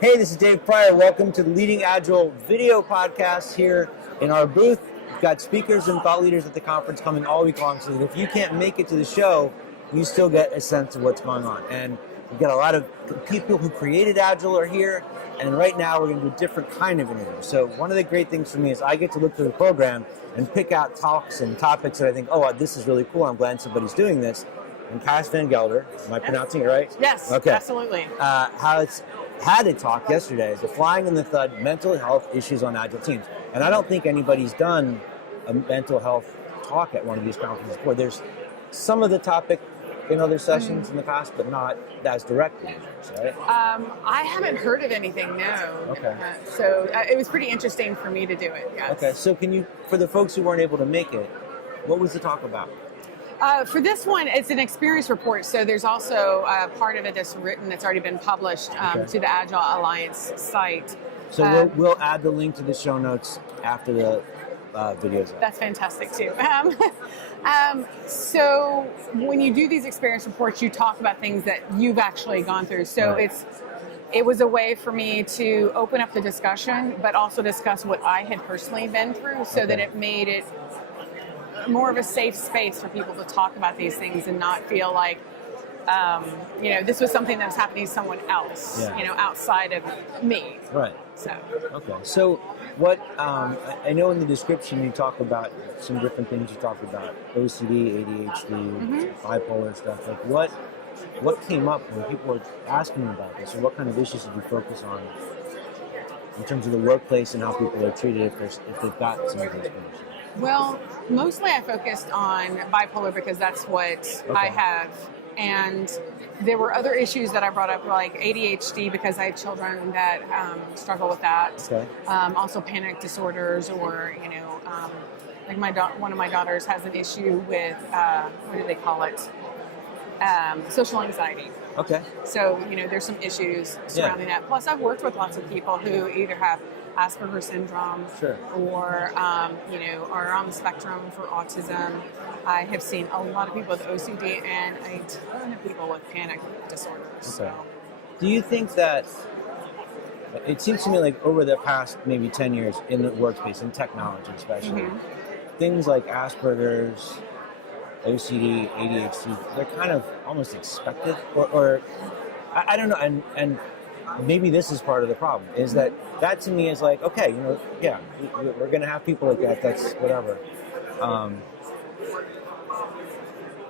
Hey, this is Dave Pryor. Welcome to the Leading Agile video podcast here in our booth. We've got speakers and thought leaders at the conference coming all week long, so that if you can't make it to the show, you still get a sense of what's going on. And we've got a lot of people who created Agile are here, and right now we're going to do a different kind of interview. So one of the great things for me is I get to look through the program and pick out talks and topics that I think, oh, this is really cool. I'm glad somebody's doing this. And Cass Van Gelder, am I pronouncing it right? Yes, okay. Absolutely. Had a talk yesterday, the Flying and the Thud mental health issues on Agile teams. And I don't think anybody's done a mental health talk at one of these conferences before. There's some of the topic in other sessions in the past, but not as directly, right? I haven't heard of anything, no. Okay. So it was pretty interesting for me to do it, yes. Okay, so can you, for the folks who weren't able to make it, what was the talk about? For this one, it's an experience report, so there's also part of it that's written that's already been published to the Agile Alliance site. So we'll add the link to the show notes after the videos. That's fantastic too. So when you do these experience reports, you talk about things that you've actually gone through. So right. it was a way for me to open up the discussion, but also discuss what I had personally been through, so that it made it more of a safe space for people to talk about these things and not feel like, this was something that was happening to someone else, outside of me. Right. So. Okay. So what, I know in the description you talk about some different things. You talked about OCD, ADHD, bipolar stuff. Like what came up when people were asking about this, or what kind of issues did you focus on in terms of the workplace and how people are treated if they've got some of those conditions? Well, mostly I focused on bipolar because that's what I have. And there were other issues that I brought up, like ADHD, because I have children that struggle with that. Okay. Also panic disorders, or, like one of my daughters has an issue with, what do they call it? Social anxiety. Okay. So, there's some issues surrounding that. Plus, I've worked with lots of people who either have Asperger's syndrome, or are on the spectrum for autism. I have seen a lot of people with OCD and a ton of people with panic disorders. Okay. So. Do you think that, it seems to me like over the past maybe 10 years in the workspace, in technology especially, things like Asperger's, OCD, ADHD, they're kind of almost expected, or I don't know, and maybe this is part of the problem, is that to me is like, okay, we're going to have people like that, that's whatever.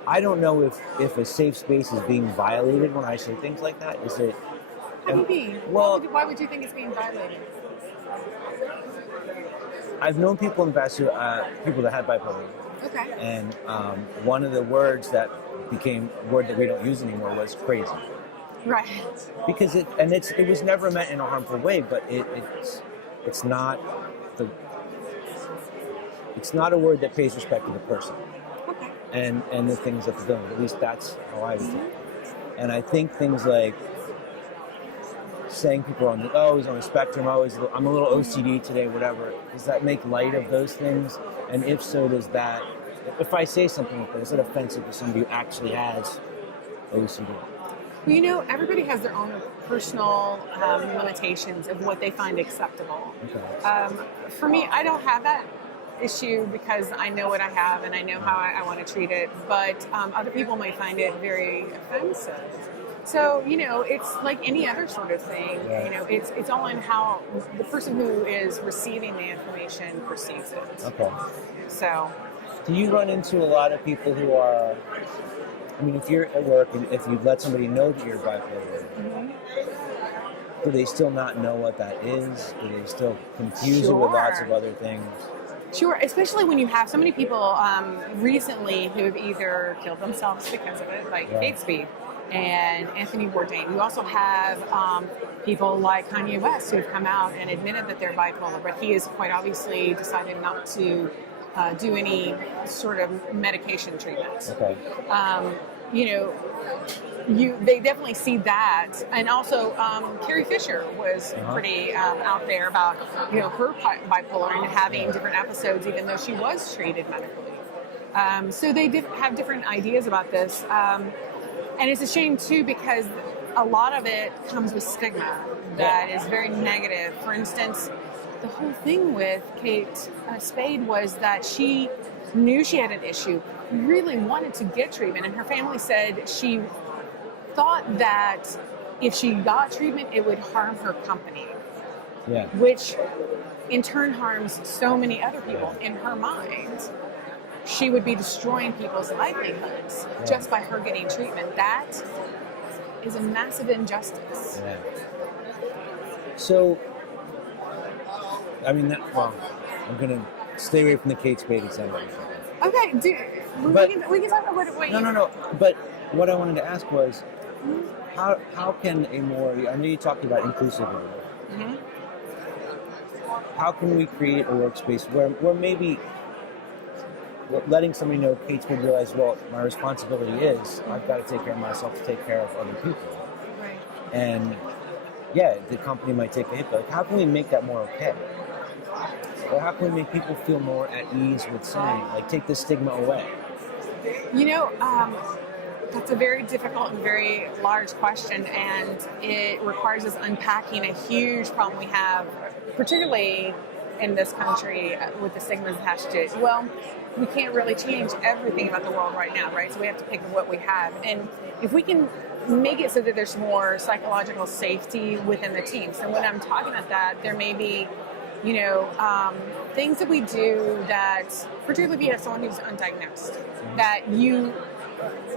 I don't know if a safe space is being violated when I say things like that. Is it? How do you mean? Well, why would you think it's being violated? I've known people in the past people that had bipolar. Okay. And one of the words that became a word that we don't use anymore was crazy. Right. Because it was never meant in a harmful way, but it's not a word that pays respect to the person. Okay. And the things that they're doing. At least that's how I would think. And I think things like saying people are he's on the spectrum, I'm a little OCD today, whatever. Does that make light of those things? And if so, if I say something like that, is it offensive to somebody who actually has OCD? Well, everybody has their own personal limitations of what they find acceptable. Okay. For me, I don't have that issue because I know what I have and I know how I want to treat it, but other people might find it very offensive. So, it's like any other sort of thing. Yeah. It's all in how the person who is receiving the information perceives it. Okay. So. Do you run into a lot of people who are, if you're at work and if you let somebody know that you're bipolar, do they still not know what that is? Do they still confuse it with lots of other things? Sure, especially when you have so many people recently who have either killed themselves because of it, like Kate Speed and Anthony Bourdain. You also have people like Kanye West who have come out and admitted that they're bipolar, but he has quite obviously decided not to do any sort of medication treatment. Okay. They definitely see that, and also Carrie Fisher was pretty out there about her bipolar and having different episodes, even though she was treated medically. So they have different ideas about this, and it's a shame too because a lot of it comes with stigma that is very negative. For instance, the whole thing with Kate Spade was that she knew she had an issue, really wanted to get treatment, and her family said she thought that if she got treatment, it would harm her company, which in turn harms so many other people. In her mind, she would be destroying people's livelihoods just by her getting treatment. That is a massive injustice. Yeah. So, I mean, I'm going to stay away from the Kate Spade example. Okay, we can talk about what No. But what I wanted to ask was, how can a more, I know you talked about inclusivity. Mm-hmm. How can we create a workspace where maybe letting somebody know, Kate Spade realize, well, my responsibility is I've got to take care of myself to take care of other people. Right. And the company might take a hit, but how can we make that more okay? Or how can we make people feel more at ease with saying, like, take the stigma away? That's a very difficult and very large question, and it requires us unpacking a huge problem we have, particularly in this country with the stigmas attached to it. Well, we can't really change everything about the world right now, right? So we have to pick what we have. And if we can make it so that there's more psychological safety within the teams, and when I'm talking about that, there may be things that we do that, particularly if you have someone who's undiagnosed,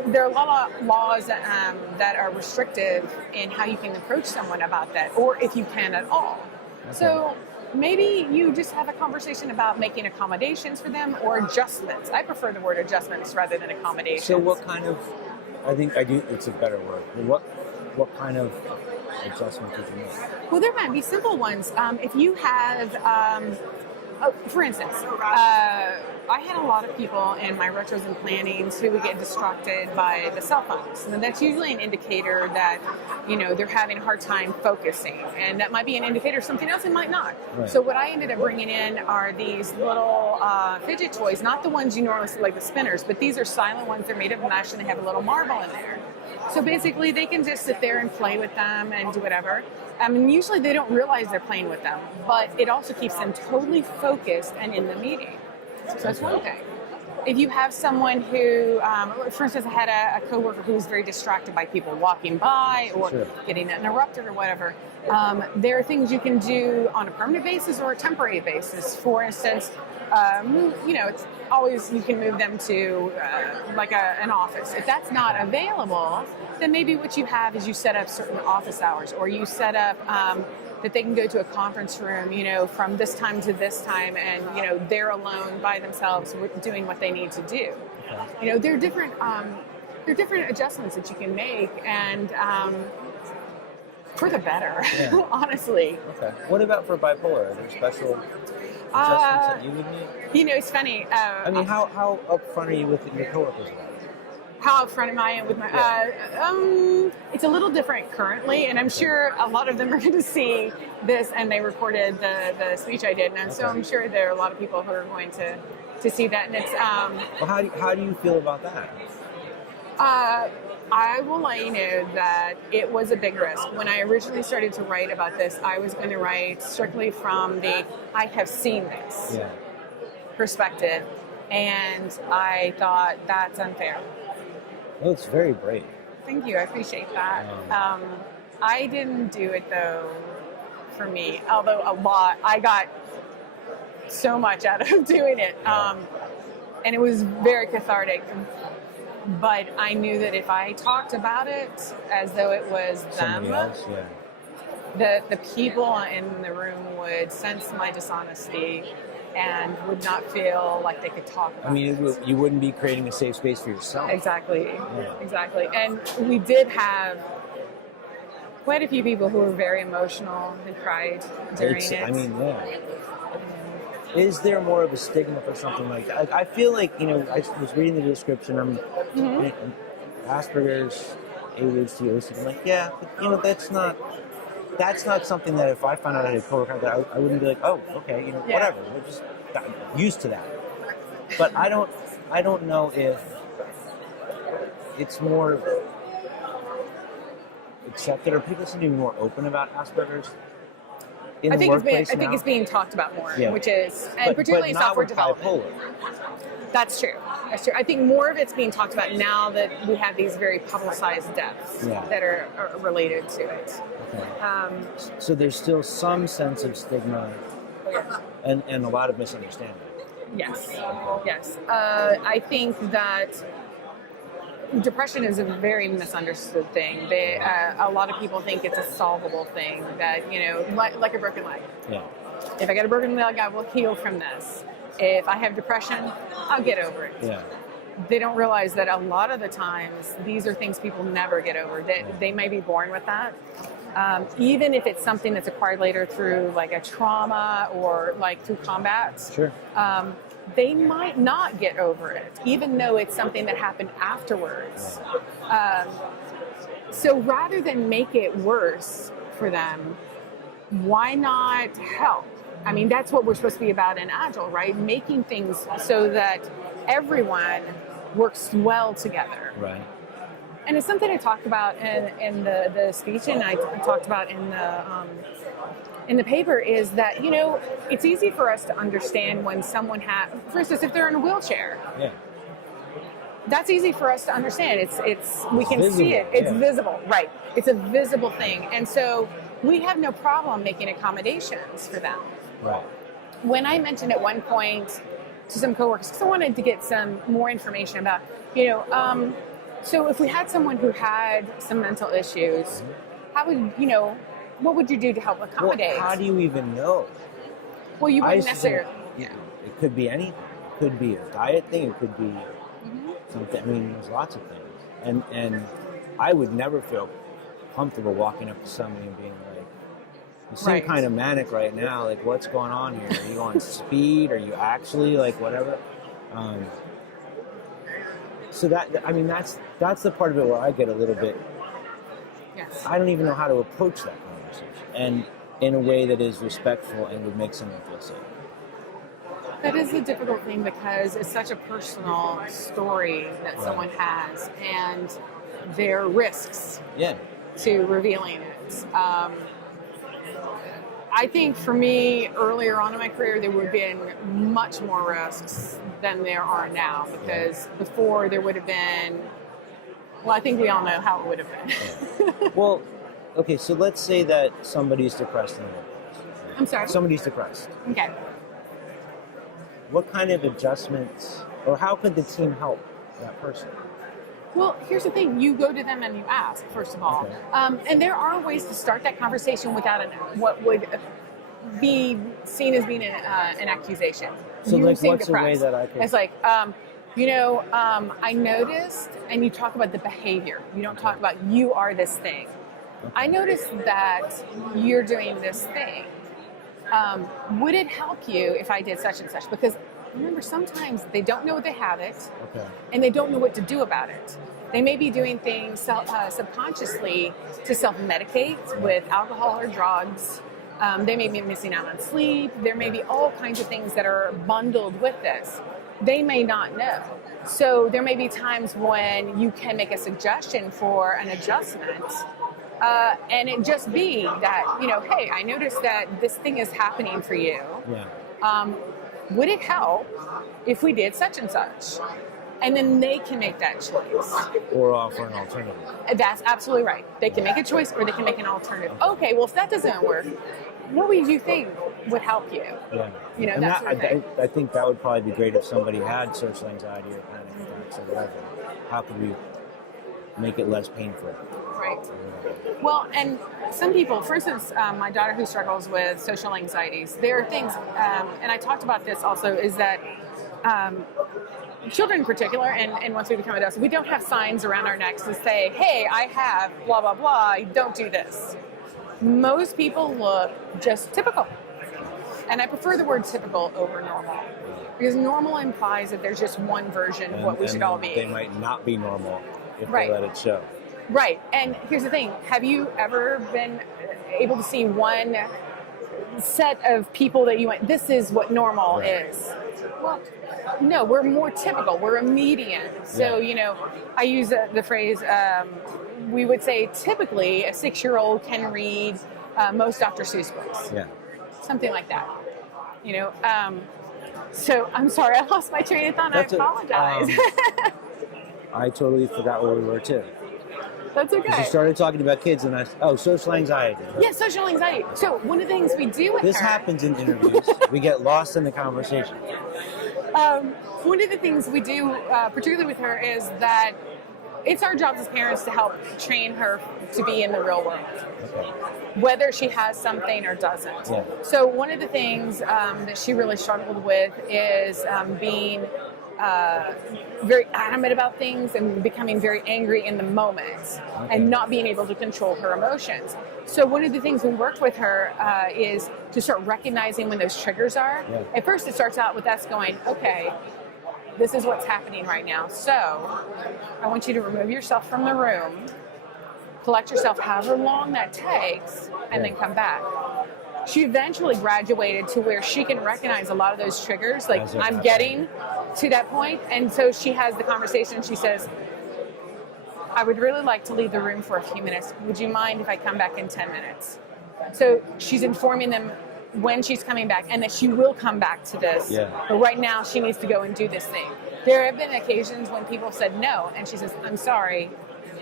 there are a lot of laws that are restrictive in how you can approach someone about that, or if you can at all. Okay. So maybe you just have a conversation about making accommodations for them or adjustments. I prefer the word adjustments rather than accommodations. So what kind of, I think I do, it's a better word. What kind of adjustment could you make? Well, there might be simple ones. If you have, for instance, I had a lot of people in my retros and plannings who would get distracted by the cell phones. And that's usually an indicator that, they're having a hard time focusing. And that might be an indicator of something else, it might not. Right. So what I ended up bringing in are these little fidget toys, not the ones you normally see like the spinners, but these are silent ones. They're made of mesh and they have a little marble in there. So basically they can just sit there and play with them and do whatever. Usually they don't realize they're playing with them, but it also keeps them totally focused and in the meeting. So that's one thing. If you have someone who, for instance, I had a coworker who was very distracted by people walking by or getting interrupted or whatever, there are things you can do on a permanent basis or a temporary basis. For instance, it's always you can move them to an office. If that's not available, then maybe what you have is you set up certain office hours, or you set up that they can go to a conference room, from this time to this time, and they're alone by themselves doing what they need to do. Okay. There are different adjustments that you can make, and for the better, honestly. Okay. What about for bipolar? Are there special adjustments that you would make? It's funny. How upfront are you with your coworkers about it? How upfront am I with my? It's a little different currently, and I'm sure a lot of them are going to see this, and they recorded the speech I did, and so I'm sure there are a lot of people who are going to see that. And it's well, how do you feel about that? I will let you know that it was a big risk. When I originally started to write about this, I was going to write strictly from the I have seen this perspective, and I thought that's unfair. Well, it's very brave. Thank you. I appreciate that. I didn't do it, though, for me, although I got so much out of doing it. And it was very cathartic. But I knew that if I talked about it as though it was them, the people in the room would sense my dishonesty and would not feel like they could talk about it. You wouldn't be creating a safe space for yourself. Exactly. And we did have quite a few people who were very emotional and cried during it. Is there more of a stigma for something like that? Like, I feel like, I was reading the description, Asperger's, ADHD, OCD, I'm like, that's not something that if I found out I had a coworker that I wouldn't be like, oh, okay, whatever. We're just used to that. But I don't know if it's more accepted? Are people seem to be more open about Asperger's in I the think workplace I think now? it's being talked about more, Yeah. which is, and But particularly in not software with development. bipolar. That's true. That's true. I think more of it's being talked about now that we have these very publicized deaths that are related to it. Okay. So there's still some sense of stigma and a lot of misunderstanding. Yes. Yes. I think that depression is a very misunderstood thing. A lot of people think it's a solvable thing, that, like a broken leg. Yeah. If I get a broken leg, I will heal from this. If I have depression, I'll get over it. Yeah. They don't realize that a lot of the times these are things people never get over. They may be born with that. Even if it's something that's acquired later through like a trauma or like through combat. Sure. They might not get over it, even though it's something that happened afterwards. So rather than make it worse for them, why not help? I mean, that's what we're supposed to be about in Agile, right? Making things so that everyone works well together. Right. And it's something I talked about in the speech, and I talked about in the paper, is that, it's easy for us to understand when someone has, for instance, if they're in a wheelchair. Yeah. That's easy for us to understand. It's we can visible, see it. It's yeah. visible, right? It's a visible thing, and so we have no problem making accommodations for them. Right. When I mentioned at one point to some coworkers, because I wanted to get some more information about, so if we had someone who had some mental issues, how would, what would you do to help accommodate? Well, how do you even know? Well, you wouldn't necessarily. Yeah. It could be anything. It could be a diet thing. It could be something. I mean, there's lots of things. And I would never feel comfortable walking up to somebody and being like, you seem kind of manic right now. Like, what's going on here? Are you on speed? Are you actually, like, whatever? So that's the part of it where I get a little bit. Yes. I don't even know how to approach that conversation, and in a way that is respectful and would make someone feel safe. That is a difficult thing because it's such a personal story that someone has, and there are risks to revealing it. I think for me, earlier on in my career, there would have been much more risks than there are now, because before there would have been, well, I think we all know how it would have been. Well, okay, so let's say that somebody's depressed in the workplace. I'm sorry? Somebody's depressed. Okay. What kind of adjustments, or how could the team help that person? Well, here's the thing. You go to them and you ask, first of all. Okay. And there are ways to start that conversation without what would be seen as being an accusation. So, You like, seem what's a way depressed. that I could... It's like, I noticed, and you talk about the behavior. You don't talk about you are this thing. Okay. I noticed that you're doing this thing. Would it help you if I did such and such? Because remember, sometimes they don't know they have it, and they don't know what to do about it. They may be doing things subconsciously to self-medicate with alcohol or drugs. They may be missing out on sleep. There may be all kinds of things that are bundled with this. They may not know. So there may be times when you can make a suggestion for an adjustment, and it just be that, hey, I noticed that this thing is happening for you. Yeah. Would it help if we did such and such? And then they can make that choice. Or offer an alternative. That's absolutely right. They can make a choice, or they can make an alternative. Okay, well, if that doesn't work, what would you think would help you? Yeah. And that sort of thing. I think that would probably be great if somebody had social anxiety or panic attacks or whatever. How could we make it less painful? Right. Well, and some people, for instance, my daughter who struggles with social anxieties, there are things, and I talked about this also, is that children in particular, and once we become adults, we don't have signs around our necks to say, hey, I have blah, blah, blah, don't do this. Most people look just typical. And I prefer the word typical over normal. Because normal implies that there's just one version of what we should all be. They might not be normal if Right. they let it show. Right. And here's the thing. Have you ever been able to see one set of people that you went, this is what normal is? Well, no, we're more typical. We're a median. So, I use the phrase, we would say typically a 6-year-old can read most Dr. Seuss books. Yeah. Something like that. You know, so I'm sorry, I lost my train of thought. I apologize. I totally forgot where we were too. That's okay. You started talking about kids, and social anxiety. Yeah, social anxiety. So one of the things we do with This her, happens in interviews. We get lost in the conversation. one of the things we do, particularly with her, is that it's our jobs as parents to help train her to be in the real world, Okay. whether she has something or doesn't. Yeah. So one of the things that she really struggled with is being very adamant about things and becoming very angry in the moment and not being able to control her emotions. So one of the things we worked with her is to start recognizing when those triggers are. Yeah. At first it starts out with us going, okay, this is what's happening right now. So I want you to remove yourself from the room, collect yourself however long that takes, and then come back. She eventually graduated to where she can recognize a lot of those triggers. Like, I'm getting to that point. And so she has the conversation. She says, I would really like to leave the room for a few minutes. Would you mind if I come back in 10 minutes? So she's informing them when she's coming back and that she will come back to this. Yeah. But right now she needs to go and do this thing. There have been occasions when people said no. And she says, I'm sorry,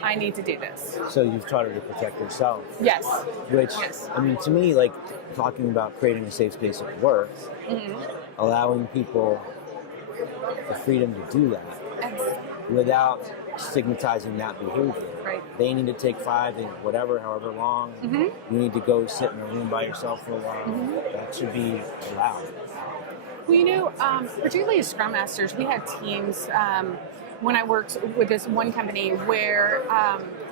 I need to do this. So you've taught her to protect herself. Yes. Which, Yes. I mean, to me, like talking about creating a safe space at work, allowing people the freedom to do that without stigmatizing that behavior. Right. They need to take 5, however long. You need to go sit in a room by yourself for a while. That should be allowed. Well, you know, particularly as Scrum Masters, we had teams when I worked with this one company where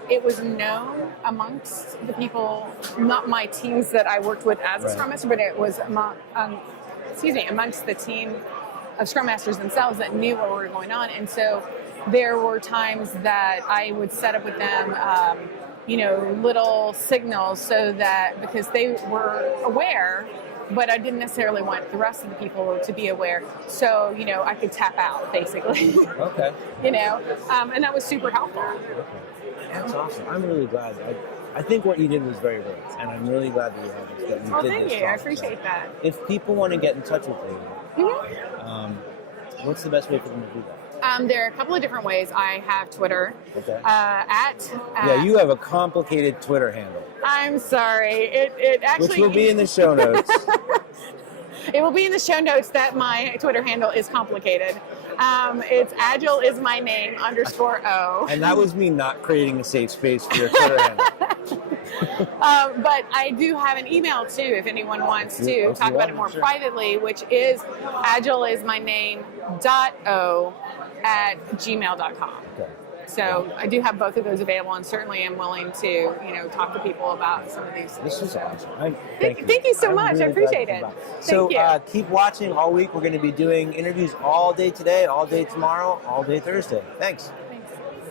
it was known amongst the people, not my teams that I worked with as a Scrum Master, but it was amongst the team of Scrum Masters themselves that knew what were going on. And so there were times that I would set up with them, little signals so that, because they were aware, but I didn't necessarily want the rest of the people to be aware. So, I could tap out, basically. Okay. And that was super helpful. Okay. That's awesome. I'm really glad. I think what you did was very great, and I'm really glad that you have this. That you Oh, did thank this you. I talk. appreciate that. If people want to get in touch with you, what's the best way for them to do that? There are a couple of different ways. I have Twitter. Okay. Yeah, you have a complicated Twitter handle. I'm sorry. It actually, which will be in the show notes. It will be in the show notes that my Twitter handle is complicated. It's Agile is my name _O. And that was me not creating a safe space for your Twitter handle. But I do have an email too if anyone wants to talk about it more privately, which is agileismyname.o@gmail.com. Okay. So I do have both of those available, and certainly am willing to, talk to people about some of these things. This was awesome. Thank you so much. I appreciate it. So Thank you. keep watching all week. We're going to be doing interviews all day today, all day tomorrow, all day Thursday. Thanks.